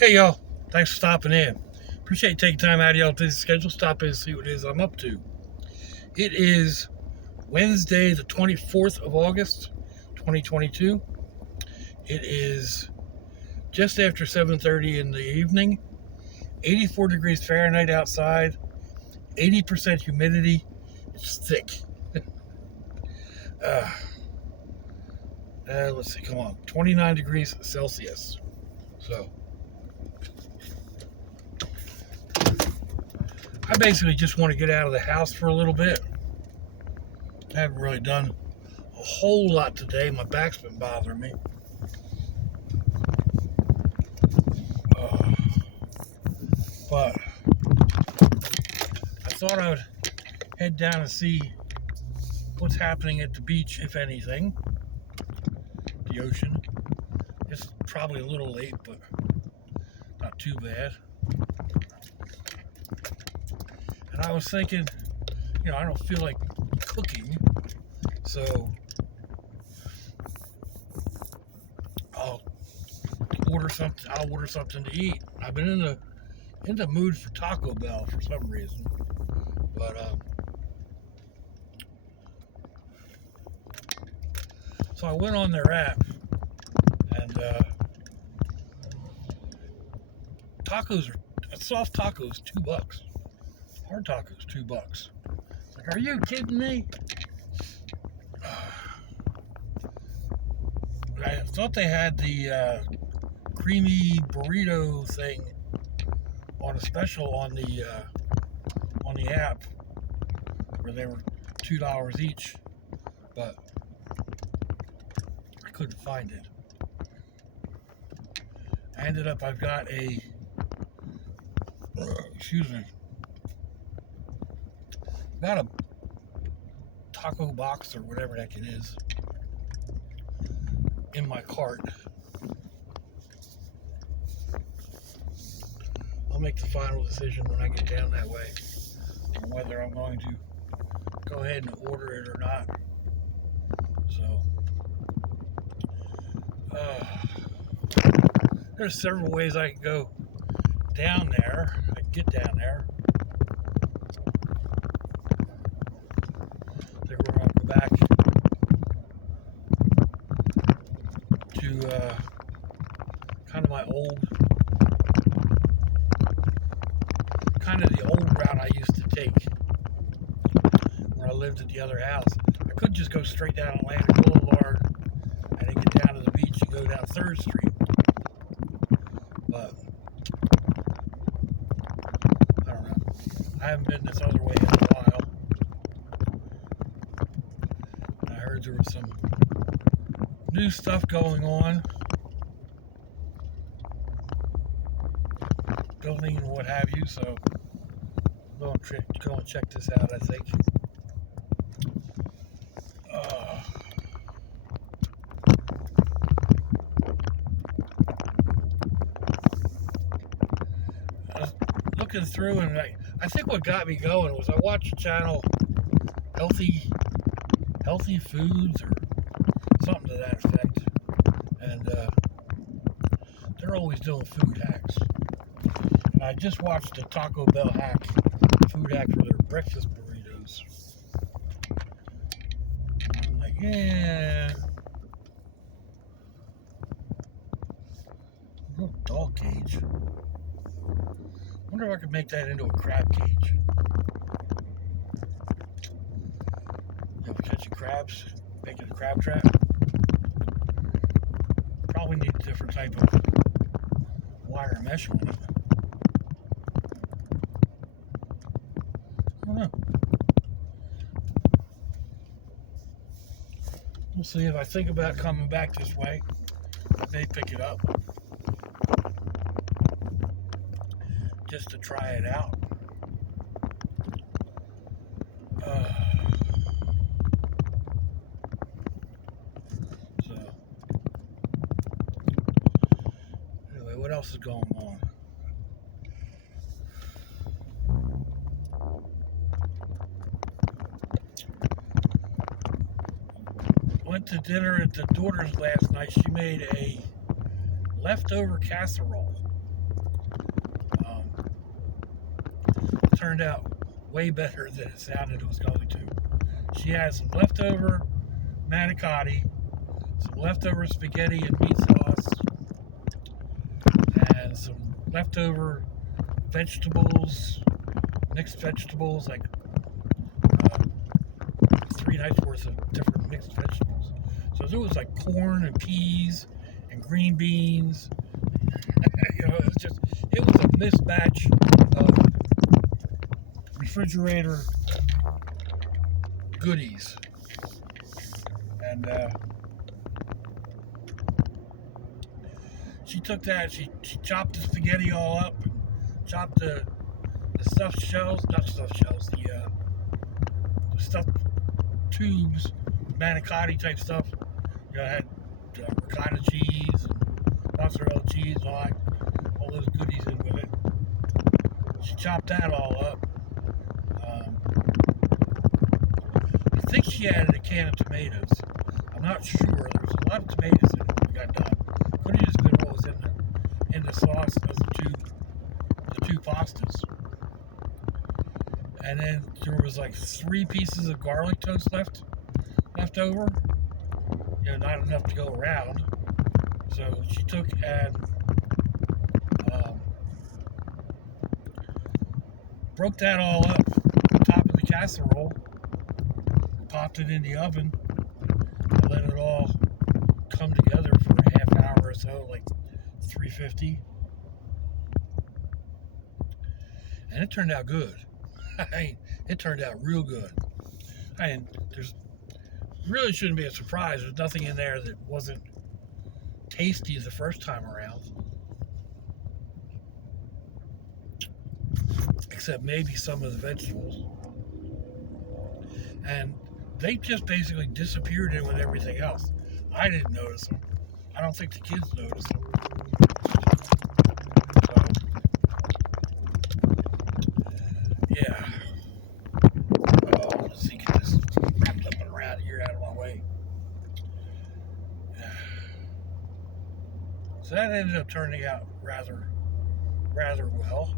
Hey y'all, thanks for stopping in. Appreciate you taking time out of y'all's busy schedule. Stop in and see what it is I'm up to. It is Wednesday, the 24th of August, 2022. It is just after 7:30 in the evening. 84 degrees Fahrenheit outside. 80% humidity. It's thick. uh, let's see, come on. 29 degrees Celsius. So I basically just want to get out of the house for a little bit. I haven't really done a whole lot today. My back's been bothering me. Uh, but I thought I would head down and see what's happening at the beach, if anything. The ocean. It's probably a little late, but not too bad. And I was thinking, I don't feel like cooking, so I'll order something to eat. I've been in the mood for Taco Bell for some reason, but so I went on their app, and soft tacos $2, hard tacos $2. It's like, are you kidding me? I thought they had the creamy burrito thing on a special on the app, where they were $2 each, but I couldn't find it. I've got a got a taco box or whatever the heck it is in my cart. I'll make the final decision when I get down that way on whether I'm going to go ahead and order it or not. So there's several ways I can go down there. I can get down there. I think we're going to go back to kind of the old route I used to take when I lived at the other house. I could just go straight down Atlantic Boulevard and then get down to the beach and go down 3rd Street. But I don't know. I haven't been this other way in a while. And I heard there was some new stuff going on, building and what have you, so I'm going to go and check this out, I think. I was looking through, and I think what got me going was I watched the channel Healthy Foods or something to that effect, and they're always doing food hacks. And I just watched a Taco Bell food hack for their breakfast burritos. And I'm like, yeah. Little dog cage. Wonder if I could make that into a crab cage. You ever catching crabs? Making a crab trap? Probably need a different type of wire mesh on it. I don't know. We'll see. If I think about coming back this way, I may pick it up just to try it out. So anyway, what else is going on? Went to dinner at the daughter's last night. She made a leftover casserole. turned out way better than it sounded it was going to. She had some leftover manicotti, some leftover spaghetti and meat sauce, and some leftover vegetables, mixed vegetables, like 3 nights worth of different mixed vegetables. So there was like corn and peas and green beans. It was a mismatch of refrigerator goodies. And she took that, she chopped the spaghetti all up, and chopped the stuffed shells, not stuffed shells, the stuffed tubes, manicotti type stuff. I had ricotta cheese and mozzarella cheese and all those goodies in with it. She chopped that all up. I think she added a can of tomatoes. I'm not sure. There was a lot of tomatoes in it when we got done. Could have just been what was in the sauce of the two pastas. And then there was like 3 pieces of garlic toast left over. Not enough to go around. So she took and broke that all up on top of the casserole, popped it in the oven, and let it all come together for a half hour or so, like 350. And it turned out good. It turned out real good. There's really shouldn't be a surprise. There's nothing in there that wasn't tasty the first time around, except maybe some of the vegetables. And they just basically disappeared in with everything else. I didn't notice them. I don't think the kids noticed them. So, yeah. Let's see, get this wrapped up and around here out of my way. So that ended up turning out rather well.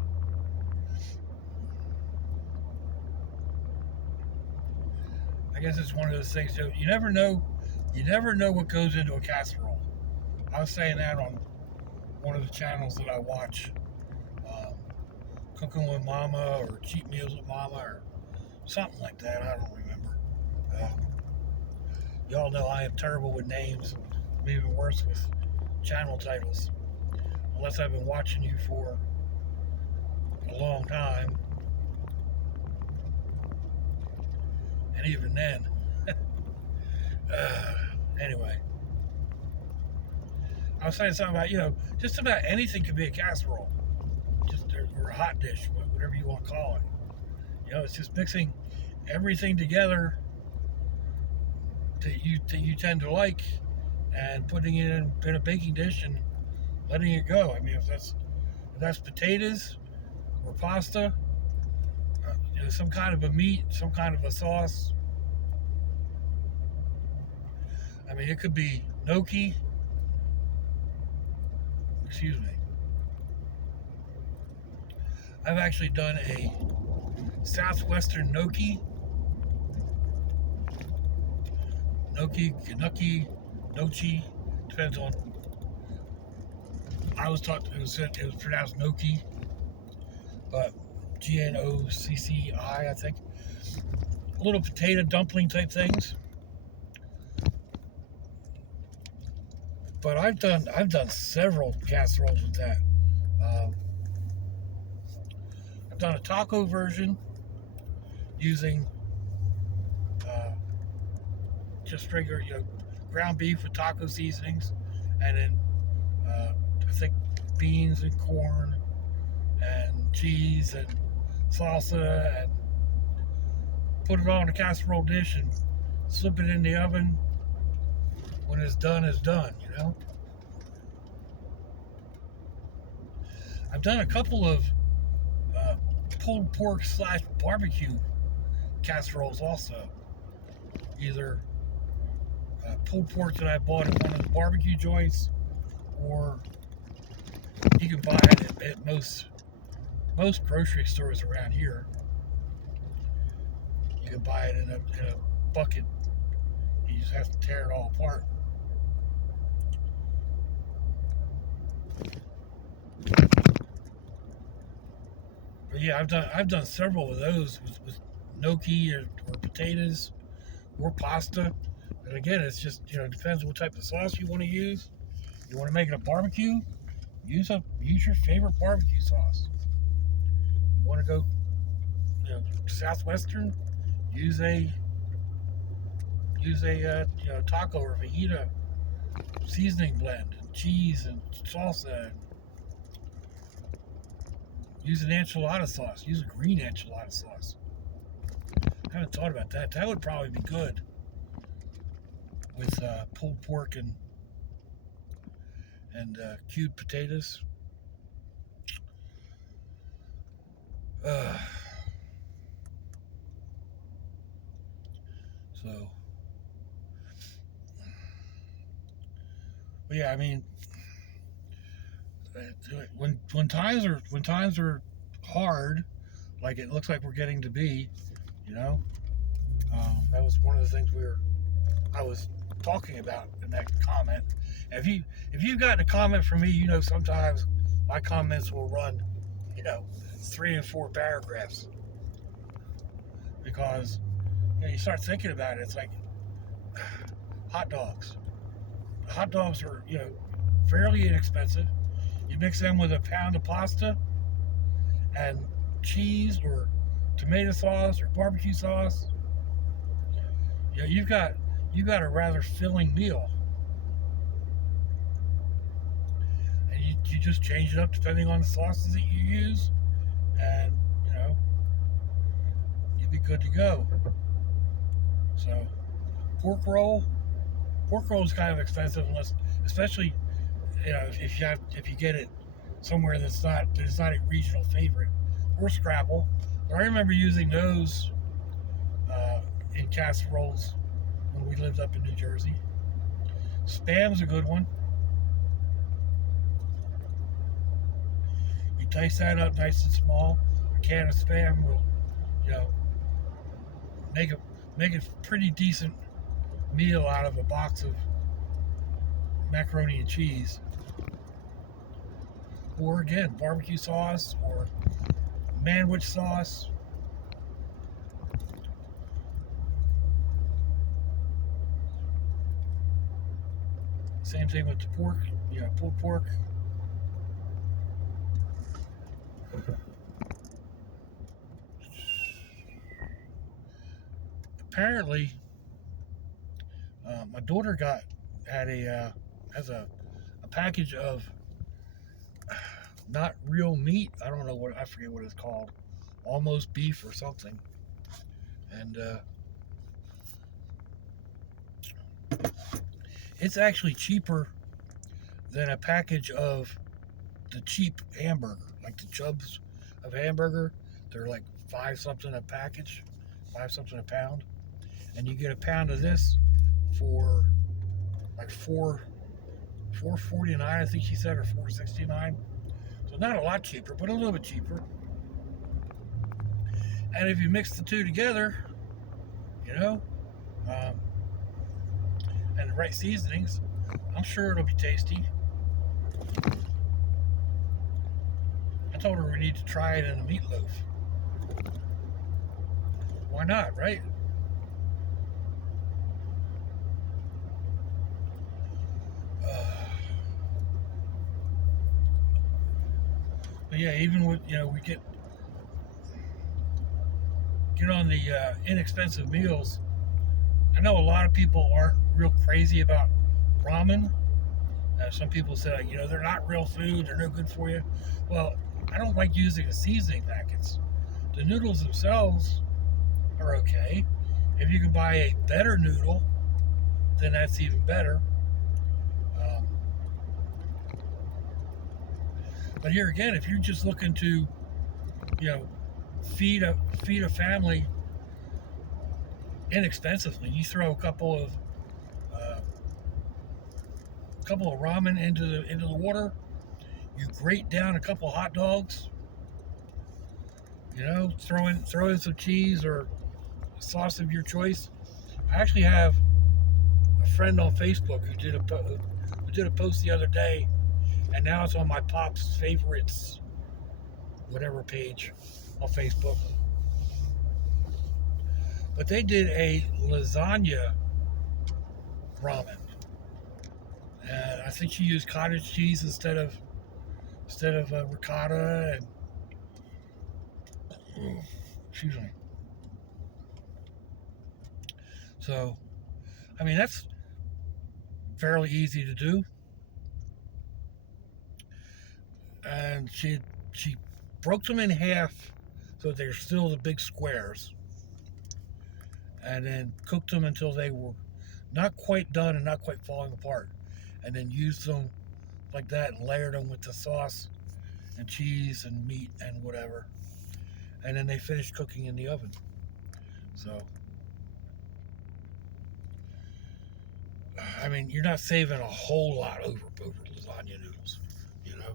I guess it's one of those things. So you never know what goes into a casserole. I was saying that on one of the channels that I watch, Cooking with Mama or Cheap Meals with Mama or something like that. I don't remember. Y'all know I am terrible with names. I'm even worse with channel titles, unless I've been watching you for a long time. And even then, anyway, I was saying something about, just about anything could be a casserole, or a hot dish, whatever you want to call it. It's just mixing everything together that you tend to like, and putting it in a baking dish and letting it go. I mean, if that's potatoes or pasta, some kind of a meat, some kind of a sauce. I mean, it could be gnocchi. Excuse me. I've actually done a southwestern gnocchi, depends on. I was taught it was pronounced gnocchi, but Gnocci, I think. Little potato dumpling type things. But I've done several casseroles with that. I've done a taco version using just regular, ground beef with taco seasonings, and then I think beans and corn and cheese and salsa, and put it on a casserole dish and slip it in the oven. When it's done, it's done, I've done a couple of pulled pork / barbecue casseroles also. Either pulled pork that I bought at one of the barbecue joints, or you can buy it at most most grocery stores around here, you can buy it in a bucket. You just have to tear it all apart. But yeah, I've done several of those with gnocchi or potatoes or pasta. And again, it's just it depends on what type of sauce you want to use. You want to make it a barbecue? Use your favorite barbecue sauce. You want to go southwestern? Use a taco or fajita seasoning blend, and cheese and salsa. And use an enchilada sauce. Use a green enchilada sauce. I haven't thought about that. That would probably be good with pulled pork and cubed potatoes. Uh, so, but yeah, I mean, when times are hard, like it looks like we're getting to be, you know, that was one of the things I was talking about in that comment. If you've gotten a comment from me, sometimes my comments will run, 3 and 4 paragraphs because you start thinking about it. It's like hot dogs. Hot dogs are fairly inexpensive. You mix them with a pound of pasta and cheese or tomato sauce or barbecue sauce. You've got a rather filling meal, and you just change it up depending on the sauces that you use, and you'd be good to go. So pork roll is kind of expensive unless, especially if you get it somewhere that's not a regional favorite, or scrapple. But I remember using those in casseroles when we lived up in New Jersey. Spam's a good one. You dice that up nice and small. A can of spam will, you know, make a pretty decent meal out of a box of macaroni and cheese. Or again, barbecue sauce or manwich sauce. Same thing with the pork, pulled pork. Apparently, my daughter has a package of not real meat. I forget what it's called, almost beef or something. And it's actually cheaper than a package of the cheap hamburger, like the Chubs of hamburger. They're like 5 something a package, 5 something a pound, and you get a pound of this for like $4.49, I think she said, or $4.69. So not a lot cheaper, but a little bit cheaper. And if you mix the two together, and the right seasonings, I'm sure it'll be tasty. I told her we need to try it in a meatloaf. Why not, right? But yeah, even with we get on the inexpensive meals. I know a lot of people aren't real crazy about ramen. Some people say, they're not real food, they're no good for you. Well, I don't like using the seasoning packets. The noodles themselves are okay. If you can buy a better noodle, then that's even better. But here again, if you're just looking to, feed a family inexpensively, you throw a couple of ramen into the water. You grate down a couple hot dogs, You know, throw in some cheese or sauce of your choice. I actually have a friend on Facebook who did a post the other day, and now it's on my pop's favorites, whatever page on Facebook. But they did a lasagna ramen, and I think she used cottage cheese instead of ricotta and excuse me. So, I mean that's fairly easy to do, and she broke them in half so they're still the big squares, and then cooked them until they were not quite done and not quite falling apart, and then used them like that and layered them with the sauce and cheese and meat and whatever, and then they finished cooking in the oven. So, I mean, you're not saving a whole lot over lasagna noodles, you know.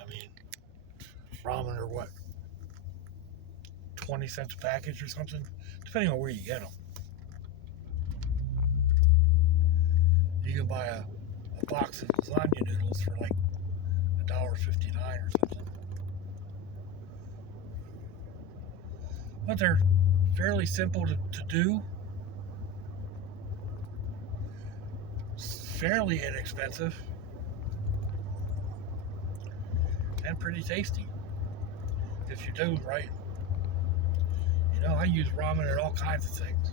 I mean, ramen are what, 20 cents a package or something, depending on where you get them. You can buy a box of lasagna noodles for like $1.59 or something. But they're fairly simple to do, fairly inexpensive, and pretty tasty if you do them right. You know, I use ramen in all kinds of things.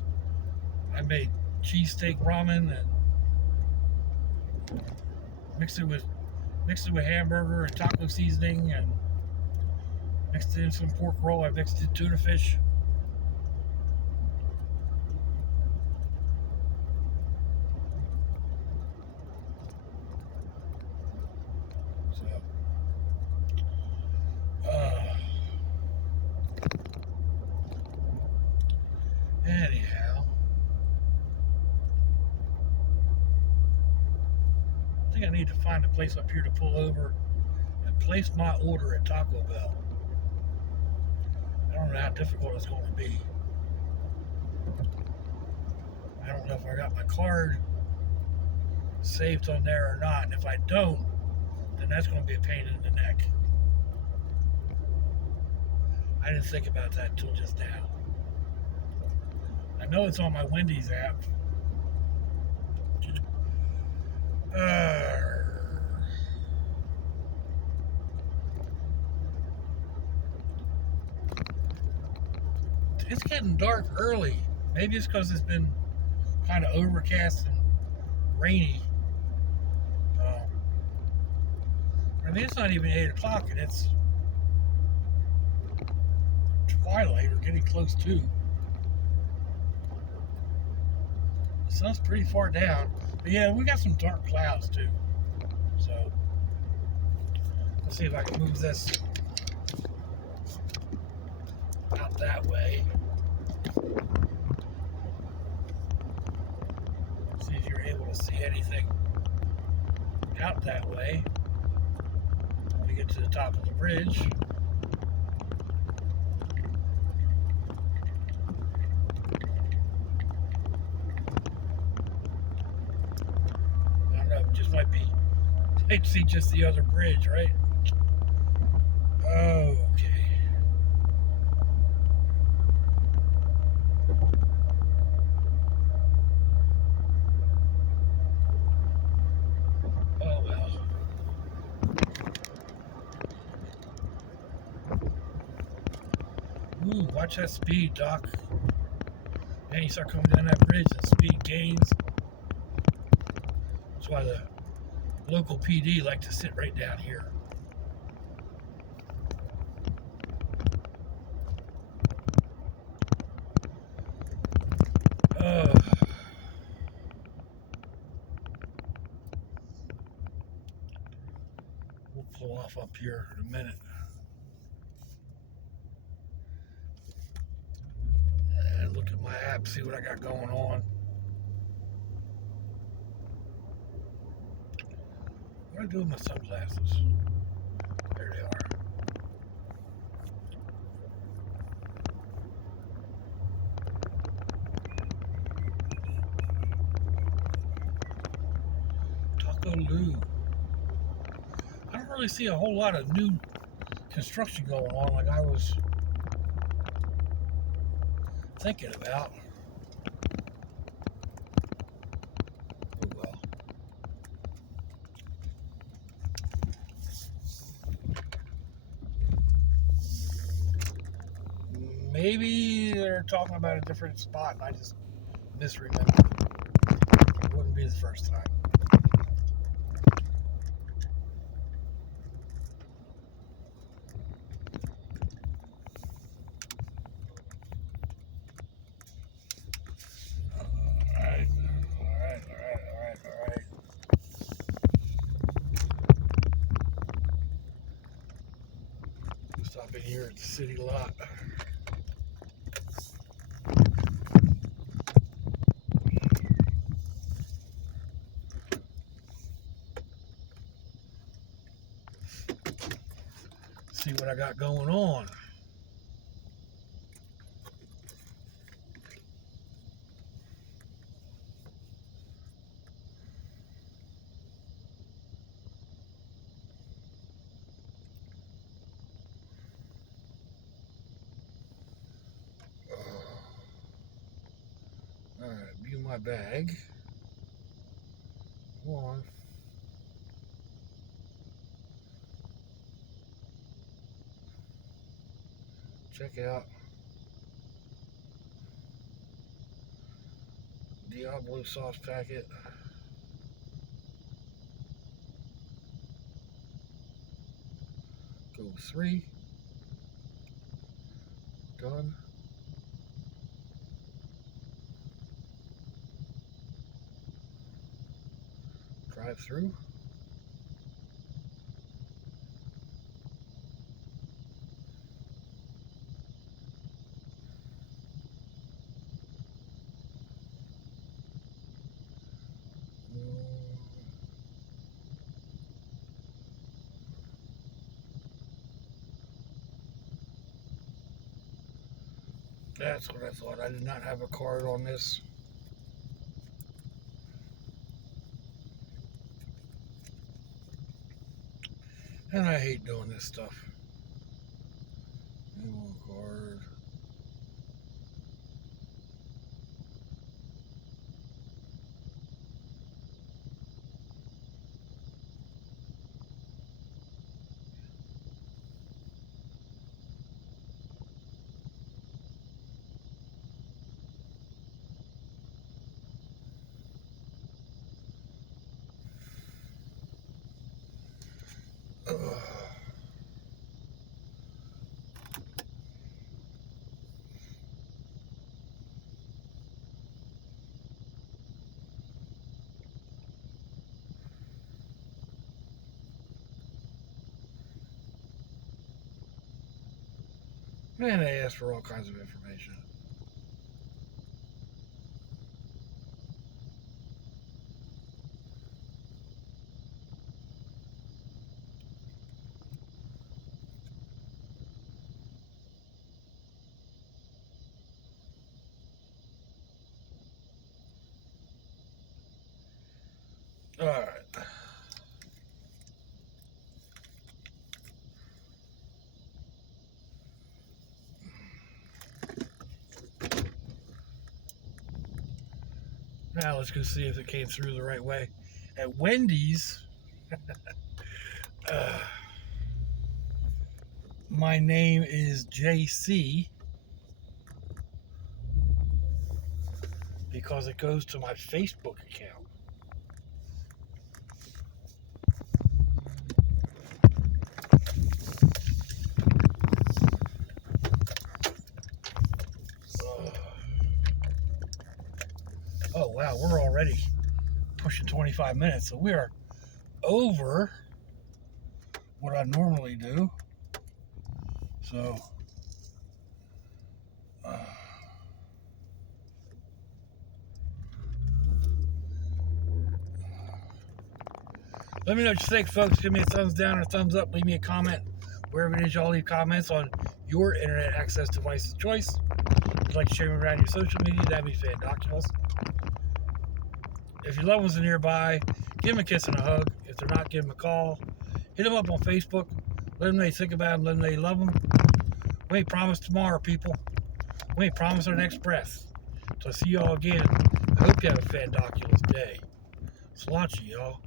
I made cheesesteak ramen and mixed it with hamburger and taco seasoning, and mixed it in some pork roll. I mixed it tuna fish. So, anyhow, I think I need to find a place up here to pull over and place my order at Taco Bell. I don't know how difficult it's going to be. I don't know if I got my card saved on there or not, and if I don't, then that's going to be a pain in the neck. I didn't think about that until just now. I know it's on my Wendy's app. It's getting dark early. Maybe it's because it's been kind of overcast and rainy. I mean, it's not even 8 o'clock, and it's twilight or getting close to. The sun's pretty far down. But yeah, we got some dark clouds too. So, let's see if I can move this out that way. See if you're able to see anything out that way. When we get to the top of the bridge. I don't know, it just might be. I'd see just the other bridge, right? Okay. Oh well. Ooh, watch that speed, Doc. Man, you start coming down that bridge, the speed gains. That's why the local PD like to sit right down here. We'll pull off up here in a minute. And look at my app, see what I got going on. What do I do with my sunglasses? There they are. really see a whole lot of new construction going on like I was thinking about. Oh well. Maybe they're talking about a different spot and I just misremembered. It wouldn't be the first time. Alright. Stop in here at the city lot. See what I got going on. Alright, view my bag. One. Check out Diablo sauce packet. Go 3. Done. Drive through. That's what I thought. I did not have a card on this. And I hate doing this stuff. One card. And they ask for all kinds of information. All right. Now let's go see if it came through the right way. At Wendy's, my name is JC because it goes to my Facebook account. Oh wow, we're already pushing 25 minutes, so we are over what I normally do. So let me know what you think, folks. Give me a thumbs down or a thumbs up. Leave me a comment wherever it is y'all leave comments on your internet access device of choice. If you'd like to share me around your social media, that'd be fantastic. If your loved ones are nearby, give them a kiss and a hug. If they're not, give them a call. Hit Hit them up on Facebook. Let them know you think about them. Let them know you love them. We ain't promised tomorrow, people. We ain't promised our next breath. So I'll see y'all again. I hope you have a fandoculous day. Sláinte, y'all.